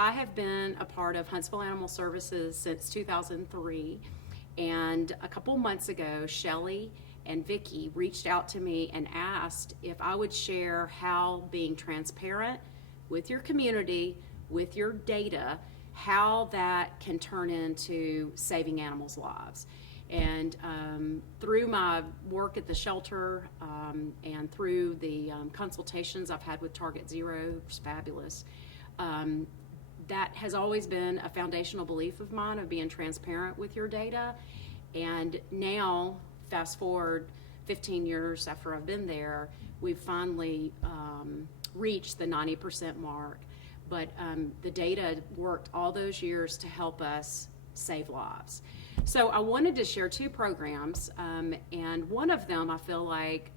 I have been a part of Huntsville Animal Services since 2003, and a couple months ago, Shelly and Vicki reached out to me and asked if I would share how being transparent with your community, with your data, how that can turn into saving animals' lives. And through my work at the shelter and through the consultations I've had with Target Zero, it's fabulous, that has always been a foundational belief of mine, of being transparent with your data. And now, fast forward 15 years after I've been there, we've finally reached the 90% mark. But the data worked all those years to help us save lives. So I wanted to share two programs, and one of them I feel like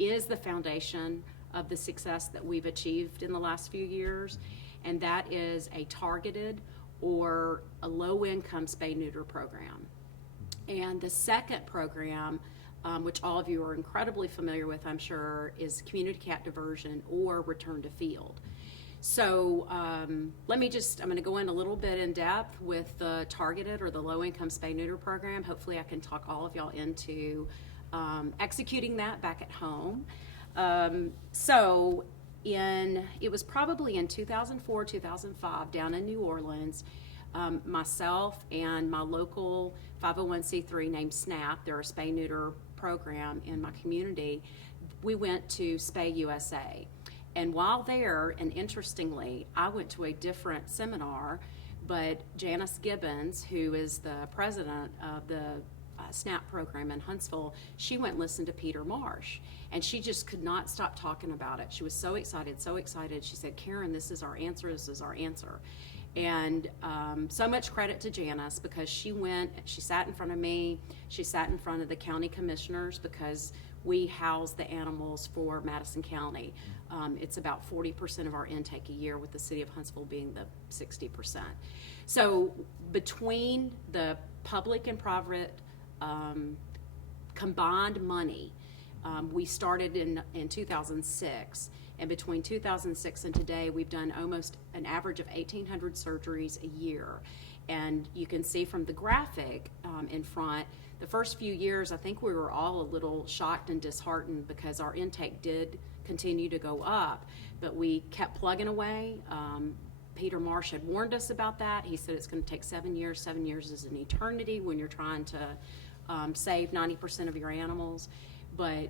is the foundation of the success that we've achieved in the last few years, and that is a targeted or a low-income spay-neuter program. And the second program, which all of you are incredibly familiar with, I'm sure, is community cat diversion or return to field. So I'm going to go in a little bit in depth with the targeted or the low-income spay-neuter program. Hopefully I can talk all of y'all into executing that back at home. It was probably in 2004, 2005 down in New Orleans, myself and my local 501c3 named SNAP, they're a spay-neuter program in my community, we went to Spay USA. And while there, and interestingly, I went to a different seminar, but Janice Gibbons, who is the president of the SNAP program in Huntsville, she went and listened to Peter Marsh, and she just could not stop talking about it. She was so excited, so excited. She said, Karen, this is our answer, this is our answer. And so much credit to Janice, because she went, she sat in front of me, she sat in front of the county commissioners, because we house the animals for Madison County. It's about 40% of our intake a year, with the city of Huntsville being the 60%. So between the public and private combined money, we started in 2006, and between 2006 and today, we've done almost an average of 1,800 surgeries a year. And you can see from the graphic in front, the first few years, I think we were all a little shocked and disheartened, because our intake did continue to go up, but we kept plugging away. Peter Marsh had warned us about that. He said it's going to take 7 years. 7 years is an eternity when you're trying to save 90% of your animals. But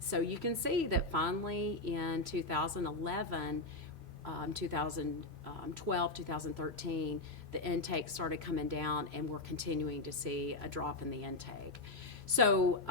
so you can see that finally in 2011, 2012, 2013, the intake started coming down, and we're continuing to see a drop in the intake. So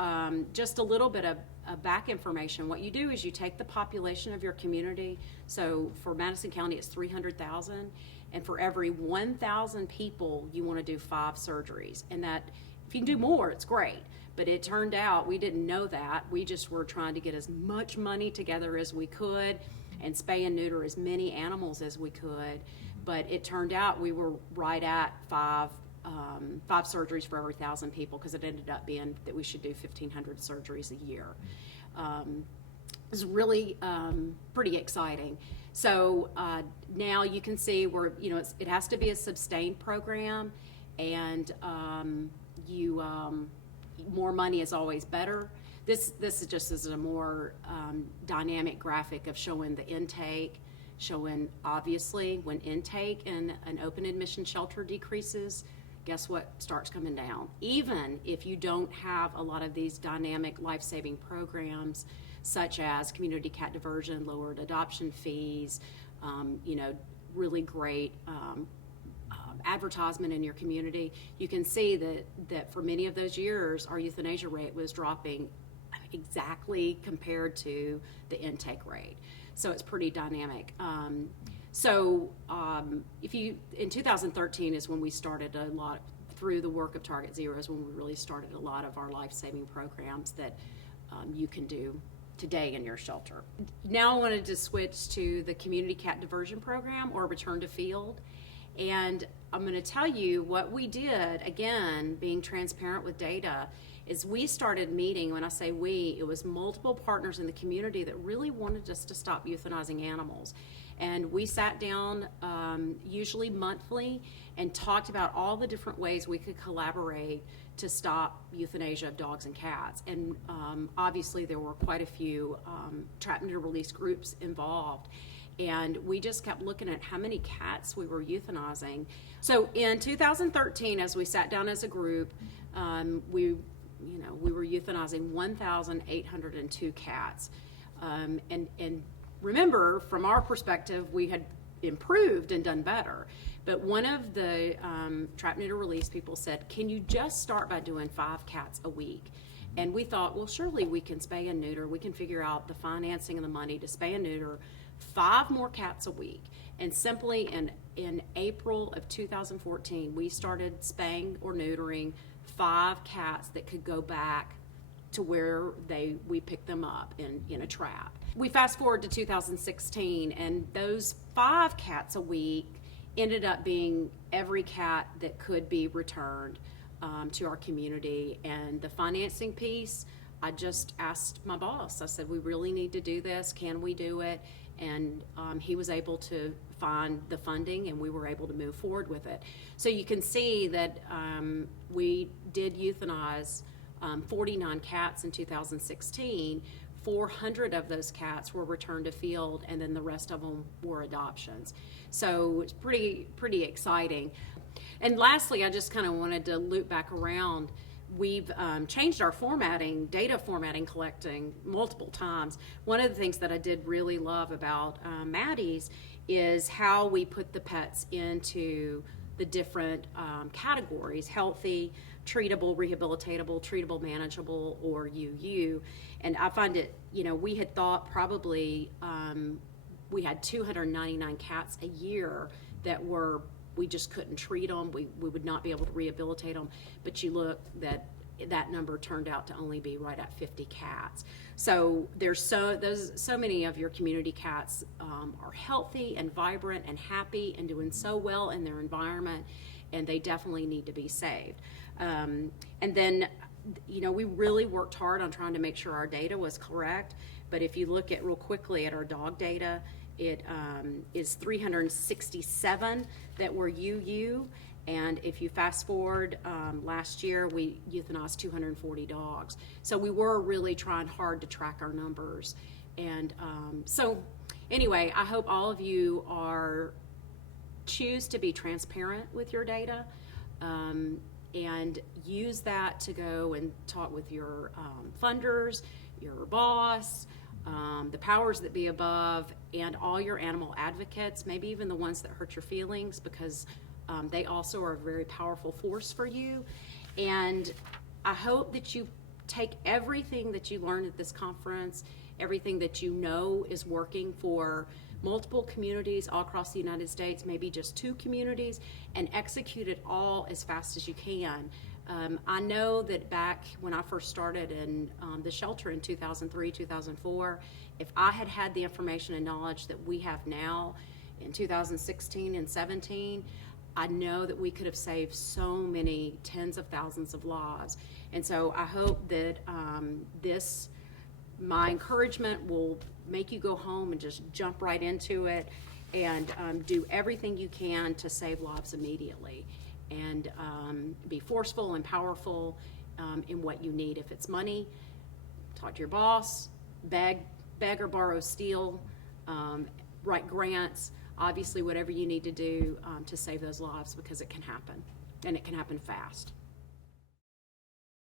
just a little bit of back information. What you do is you take the population of your community. So for Madison County, it's 300,000. And for every 1,000 people, you want to do 5 surgeries. And that, if you can do more, it's great. But it turned out we didn't know that. We just were trying to get as much money together as we could and spay and neuter as many animals as we could. But it turned out we were right at 5 surgeries for every 1,000 people, because it ended up being that we should do 1,500 surgeries a year. It was really pretty exciting. So now you can see where, it has to be a sustained program, and more money is always better. This is just as a more dynamic graphic of showing the intake, showing obviously when intake in an open admission shelter decreases, guess what starts coming down? Even if you don't have a lot of these dynamic life-saving programs, such as community cat diversion, lowered adoption fees, really great advertisement in your community, you can see that for many of those years, our euthanasia rate was dropping exactly compared to the intake rate. So it's pretty dynamic. In 2013 is when we started a lot, through the work of Target Zero, is when we really started a lot of our life-saving programs that you can do today in your shelter. Now I wanted to switch to the community cat diversion program, or return to field. And I'm going to tell you what we did, again, being transparent with data, is we started meeting. When I say we, it was multiple partners in the community that really wanted us to stop euthanizing animals. And we sat down usually monthly, and talked about all the different ways we could collaborate to stop euthanasia of dogs and cats. And obviously there were quite a few trap, neuter, release groups involved. And we just kept looking at how many cats we were euthanizing. So in 2013, as we sat down as a group, we were euthanizing 1,802 cats. And remember, from our perspective, we had improved and done better. But one of the trap, neuter, release people said, can you just start by doing 5 cats a week? And we thought, well, surely we can spay and neuter. We can figure out the financing and the money to spay and neuter 5 more cats a week. And simply in April of 2014, we started spaying or neutering 5 cats that could go back to where we picked them up in a trap. We fast forward to 2016, and those 5 cats a week ended up being every cat that could be returned to our community. And the financing piece, I just asked my boss. I said, we really need to do this. Can we do it? And he was able to find the funding, and we were able to move forward with it. So you can see that we did euthanize 49 cats in 2016. 400 of those cats were returned to field, and then the rest of them were adoptions. So it's pretty exciting. And lastly, I just kind of wanted to loop back around. We've changed our formatting, data formatting, collecting multiple times. One of the things that I did really love about Maddie's is how we put the pets into the different categories: healthy, treatable, rehabilitatable, treatable, manageable, or UU. And I find it, we had thought probably we had 299 cats a year that we just couldn't treat them. We would not be able to rehabilitate them. But you look, that number turned out to only be right at 50 cats. So there's so many of your community cats are healthy and vibrant and happy and doing so well in their environment, and they definitely need to be saved. And then, we really worked hard on trying to make sure our data was correct. But if you look at real quickly at our dog data, it is 367 that were UU. And if you fast forward, last year we euthanized 240 dogs. So we were really trying hard to track our numbers. And so anyway, I hope all of you choose to be transparent with your data, and use that to go and talk with your funders, your boss, the powers that be above, and all your animal advocates, maybe even the ones that hurt your feelings, because they also are a very powerful force for you. And I hope that you take everything that you learned at this conference, everything that you know is working for multiple communities all across the United States, maybe just 2 communities, and execute it all as fast as you can. I know that back when I first started in the shelter in 2003, 2004, if I had had the information and knowledge that we have now in 2016 and 17, I know that we could have saved so many tens of thousands of lives. And so I hope that my encouragement will make you go home and just jump right into it and do everything you can to save lives immediately, and be forceful and powerful in what you need. If it's money, talk to your boss, beg or borrow, steal, write grants, obviously whatever you need to do to save those lives, because it can happen, and it can happen fast.